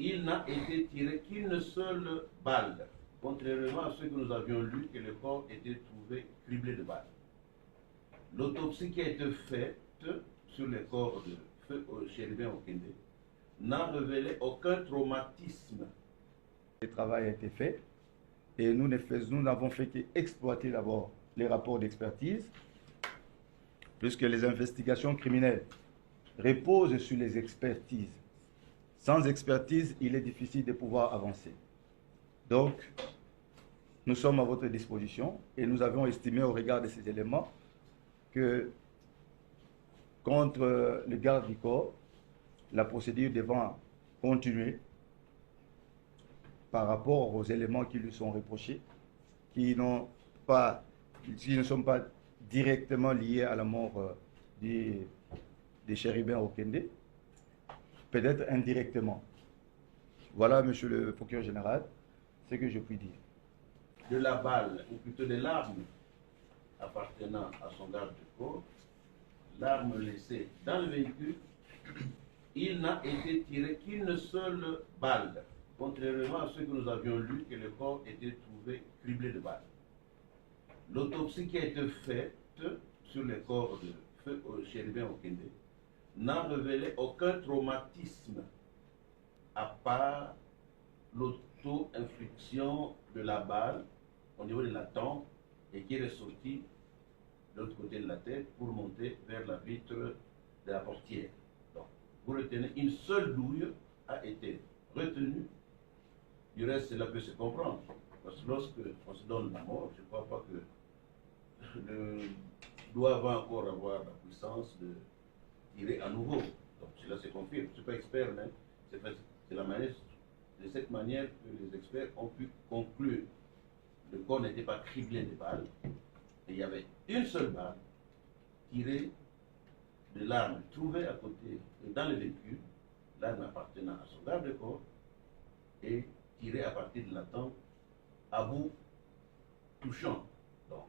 il n'a été tiré qu'une seule balle, contrairement à ce que nous avions lu, que le corps était trouvé criblé de balles. L'autopsie qui a été faite sur le corps de feu Chérubin Okende n'a révélé aucun traumatisme. Le travail a été fait et nous n'avons fait qu'exploiter d'abord les rapports d'expertise, puisque les investigations criminelles reposent sur les expertises. Sans expertise, il est difficile de pouvoir avancer. Donc, nous sommes à votre disposition et nous avons estimé au regard de ces éléments que contre le garde du corps, la procédure devant continuer par rapport aux éléments qui lui sont reprochés, qui ne sont pas directement liés à la mort des Chérubin Okende, peut-être indirectement. Voilà, monsieur le procureur général, ce que je puis dire. De la balle, ou plutôt de l'arme appartenant à son garde du corps, l'arme laissée dans le véhicule, il n'a été tiré qu'une seule balle, contrairement à ce que nous avions lu, que le corps était trouvé criblé de balles. L'autopsie qui a été faite sur le corps de feu Chérubin Okende n'a révélé aucun traumatisme à part l'auto-infliction de la balle au niveau de la tempe et qui est ressortie de l'autre côté de la tête pour monter vers la vitre de la portière. Donc, vous retenez, une seule douille a été retenue. Du reste, cela peut se comprendre. Parce que lorsque on se donne la mort, je ne crois pas que le doigt va encore avoir la puissance de tirer à nouveau. Donc cela se confirme. Je ne suis pas expert, mais c'est la manière, de cette manière que les experts ont pu conclure. Le corps n'était pas criblé de balles, et il y avait une seule balle tirée de l'arme trouvée à côté, dans le véhicule, l'arme appartenant à son garde-corps, et tirée à partir de la tempe à bout touchant. Donc,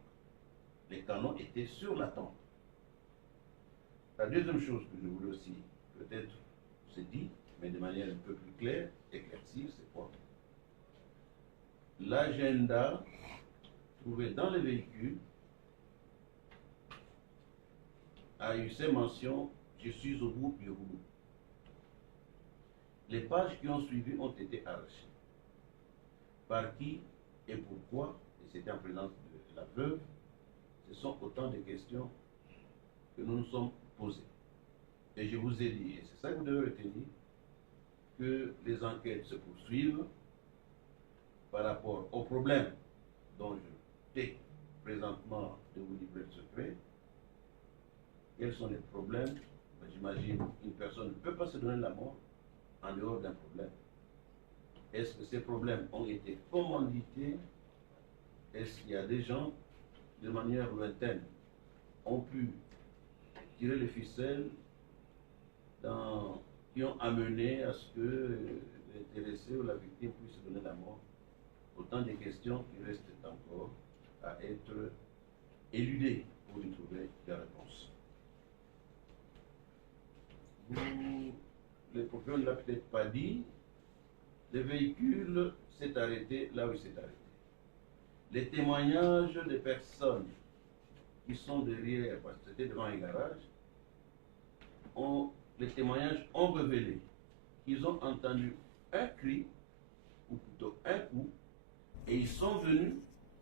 les canons étaient sur la tempe. La deuxième chose que je voulais aussi peut-être se dire, mais de manière un peu plus claire, éclaircir, c'est quoi? L'agenda trouvé dans le véhicule a eu ces mentions « Je suis au bout du rouleau ». Les pages qui ont suivi ont été arrachées. Par qui et pourquoi, et c'était en présence de la veuve, ce sont autant de questions que nous nous sommes posées. Et je vous ai dit, et c'est ça que vous devez retenir, que les enquêtes se poursuivent par rapport aux problèmes dont je tais présentement de vous livrer le secret. Quels sont les problèmes? J'imagine qu'une personne ne peut pas se donner la mort en dehors d'un problème. Est-ce que ces problèmes ont été commandités? Est-ce qu'il y a des gens, de manière lointaine, ont pu tirer les ficelles qui ont amené à ce que l'intéressé ou la victime puisse se donner la mort? Autant de questions qui restent encore à être éludées pour y trouver des réponses. Le procureur ne l'a peut-être pas dit, le véhicule s'est arrêté là où il s'est arrêté. Les témoignages des personnes qui sont derrière, parce que c'était devant un garage, les témoignages ont révélé qu'ils ont entendu un cri, ou plutôt un coup, et ils sont venus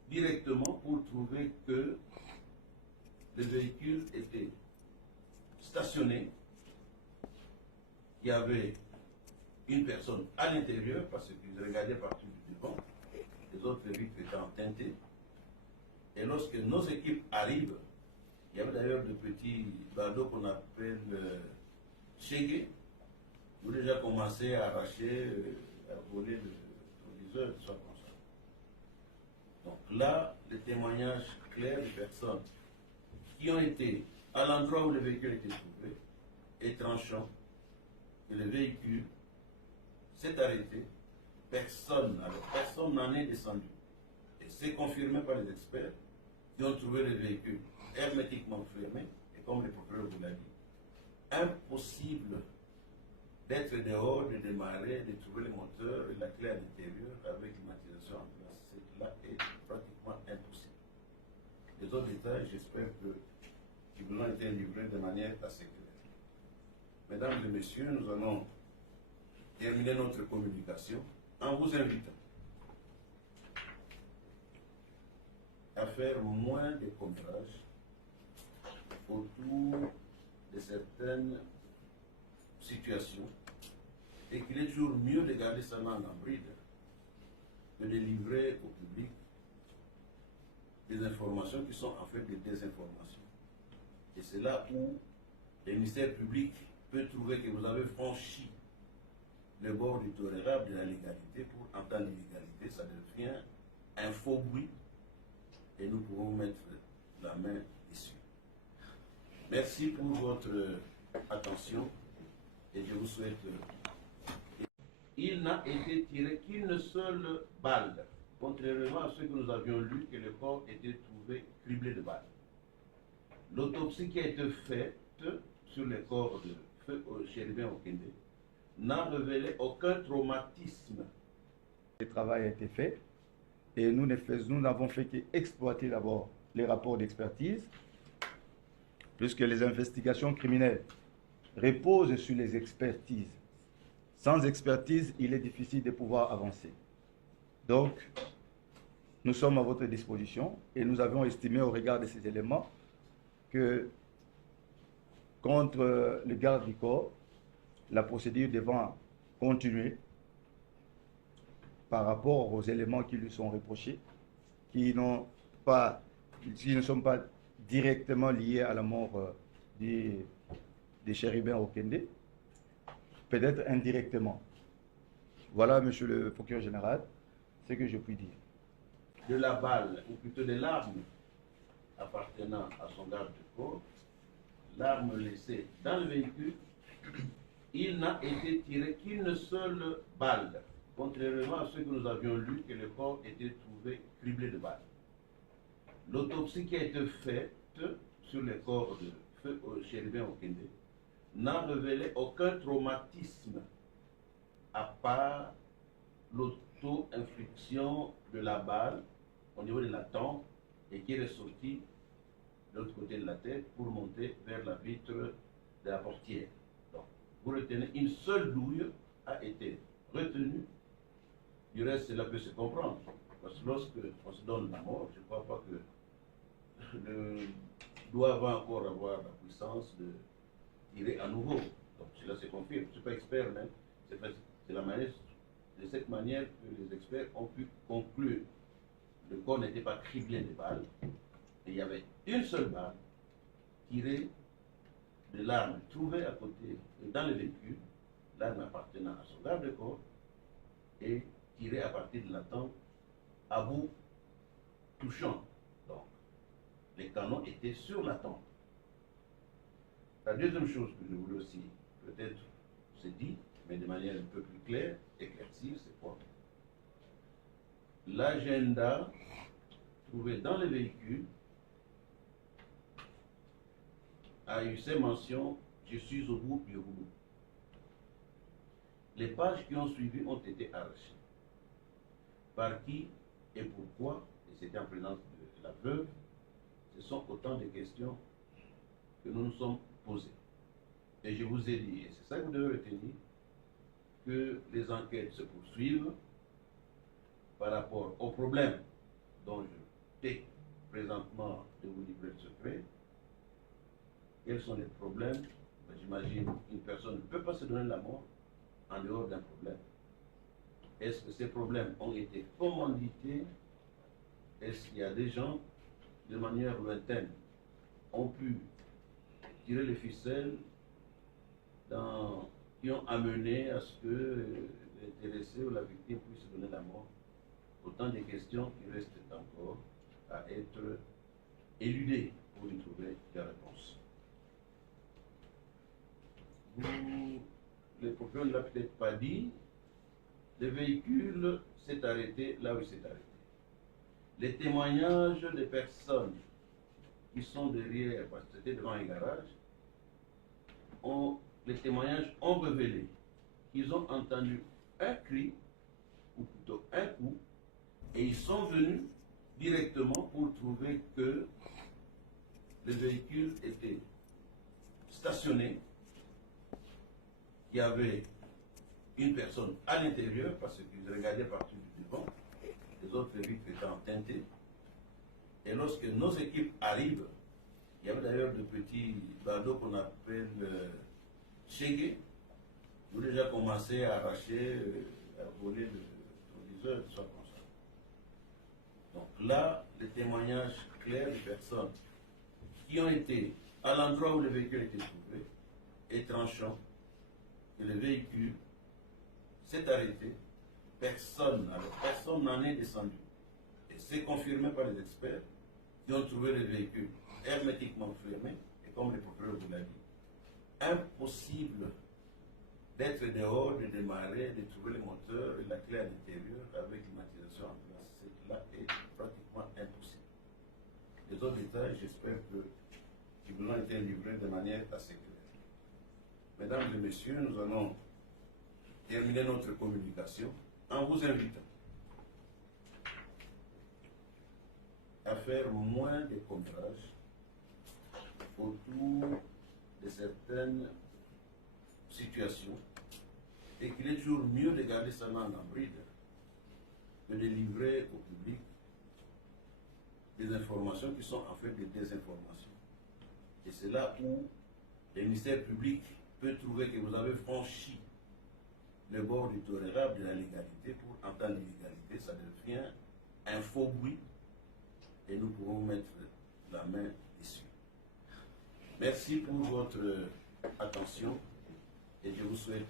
directement pour trouver que le véhicule était stationné, il y avait une personne à l'intérieur, parce qu'ils regardaient partout du devant, les autres vitres étant teintées. Et lorsque nos équipes arrivent, il y avait d'ailleurs de petits badauds qu'on appelle chégués, ils ont déjà commencé à arracher, à voler le proviseur, soit comme ça. Donc là, les témoignages clairs des personnes qui ont été à l'endroit où le véhicule était trouvé est tranchant, que le véhicule s'est arrêté, personne n'en est descendu. Et c'est confirmé par les experts qui ont trouvé le véhicule hermétiquement fermé, et comme le procureur vous l'a dit, impossible d'être dehors, de démarrer, de trouver le moteur et la clé à l'intérieur avec l'automatisation en place. Cela est pratiquement impossible. Les autres détails, j'espère qu'ils vous ont été livrés de manière assez claire. Mesdames et messieurs, nous allons terminer notre communication en vous invitant à faire moins de commérages autour de certaines situations et qu'il est toujours mieux de garder ça en bride que de livrer au public des informations qui sont en fait des désinformations. Et c'est là où le ministère public peut trouver que vous avez franchi le bord du tolérable de la légalité pour entendre l'illégalité, ça devient un faux bruit et nous pouvons mettre la main dessus. Merci pour votre attention et je vous souhaite. Il n'a été tiré qu'une seule balle, contrairement à ce que nous avions lu que le corps était trouvé criblé de balles. L'autopsie qui a été faite sur le corps de feu Chérubin Okende n'a révélé aucun traumatisme. Le travail a été fait et nous n'avons fait qu'exploiter d'abord les rapports d'expertise, puisque les investigations criminelles reposent sur les expertises. Sans expertise, il est difficile de pouvoir avancer. Donc, nous sommes à votre disposition et nous avons estimé au regard de ces éléments que contre le garde du corps, la procédure devant continuer par rapport aux éléments qui lui sont reprochés, qui ne sont pas directement liés à la mort des Chérubin Okende, peut-être indirectement. Voilà, monsieur le procureur général, ce que je puis dire. De la balle, ou plutôt de l'arme appartenant à son garde du corps, l'arme laissée dans le véhicule, il n'a été tiré qu'une seule balle, contrairement à ce que nous avions lu que le corps était trouvé criblé de balles. L'autopsie qui a été faite sur le corps de feu Chérubin Okende n'a révélé aucun traumatisme à part l'auto-infliction de la balle au niveau de la tempe et qui est ressortie de l'autre côté de la tête pour monter vers la vitre de la portière. Donc, vous retenez, une seule douille a été retenue. Du reste, cela peut se comprendre. Parce que lorsque on se donne la mort, je ne crois pas que le doigt va encore avoir la puissance de tirer à nouveau. Donc cela se confirme. Je ne suis pas expert, mais c'est la manière, de cette manière que les experts ont pu conclure. Le corps n'était pas criblé de balles, et il y avait une seule balle tirée de l'arme trouvée à côté, dans le véhicule, l'arme appartenant à son garde-corps, et tirée à partir de la tempe à bout touchant. Donc, les canons étaient sur la tempe. La deuxième chose que je voulais aussi peut-être se dire, mais de manière un peu plus claire, éclaircir, c'est quoi? L'agenda trouvé dans le véhicule a eu ces mentions « Je suis au bout du rouleau ». Les pages qui ont suivi ont été arrachées. Par qui et pourquoi, et c'était en présence de la veuve, ce sont autant de questions que nous nous sommes posées. Et je vous ai dit, et c'est ça que vous devez retenir, que les enquêtes se poursuivent par rapport aux problèmes dont je tais présentement de vous livrer le secret. Quels sont les problèmes? J'imagine une personne ne peut pas se donner la mort en dehors d'un problème. Est-ce que ces problèmes ont été commandités? Est-ce qu'il y a des gens, de manière lointaine, ont pu tirer les ficelles qui ont amené à ce que l'intéressé ou la victime puisse se donner la mort? Autant de questions qui restent encore à être éludées pour y trouver des réponses. Le procureur ne l'a peut-être pas dit, le véhicule s'est arrêté là où il s'est arrêté. Les témoignages des personnes qui sont derrière, parce que c'était devant un garage, les témoignages ont révélé qu'ils ont entendu un cri, ou plutôt un coup, et ils sont venus directement pour trouver que le véhicule était stationné, qu'il y avait une personne à l'intérieur, parce qu'ils regardaient partout du devant, les autres vitres étant teintées. Et lorsque nos équipes arrivent, il y avait d'ailleurs de petits badauds qu'on appelle Chegué, ils ont déjà commencé à arracher, à voler le proviseur, tout ça comme ça. Donc là, les témoignages clairs des personnes qui ont été à l'endroit où le véhicule était trouvé est tranchant, que le véhicule s'est arrêté, personne n'en est descendu. Et c'est confirmé par les experts qui ont trouvé le véhicule hermétiquement fermé, et comme le procureur vous l'a dit, impossible d'être dehors, de démarrer, de trouver le moteur et la clé à l'intérieur avec l'immatriculation en place. Cela est pratiquement impossible. Les autres détails, j'espère qu'ils vous ont été livrés de manière assez claire. Mesdames et messieurs, nous allons terminer notre communication en vous invitant à faire moins de combrages autour de certaines situations et qu'il est toujours mieux de garder sa langue en bride que de livrer au public des informations qui sont en fait des désinformations. Et c'est là où le ministère public peut trouver que vous avez franchi le bord du tolérable de la légalité pour entendre l'illégalité, ça devient un faux bruit et nous pouvons mettre la main dessus. Merci pour votre attention et je vous souhaite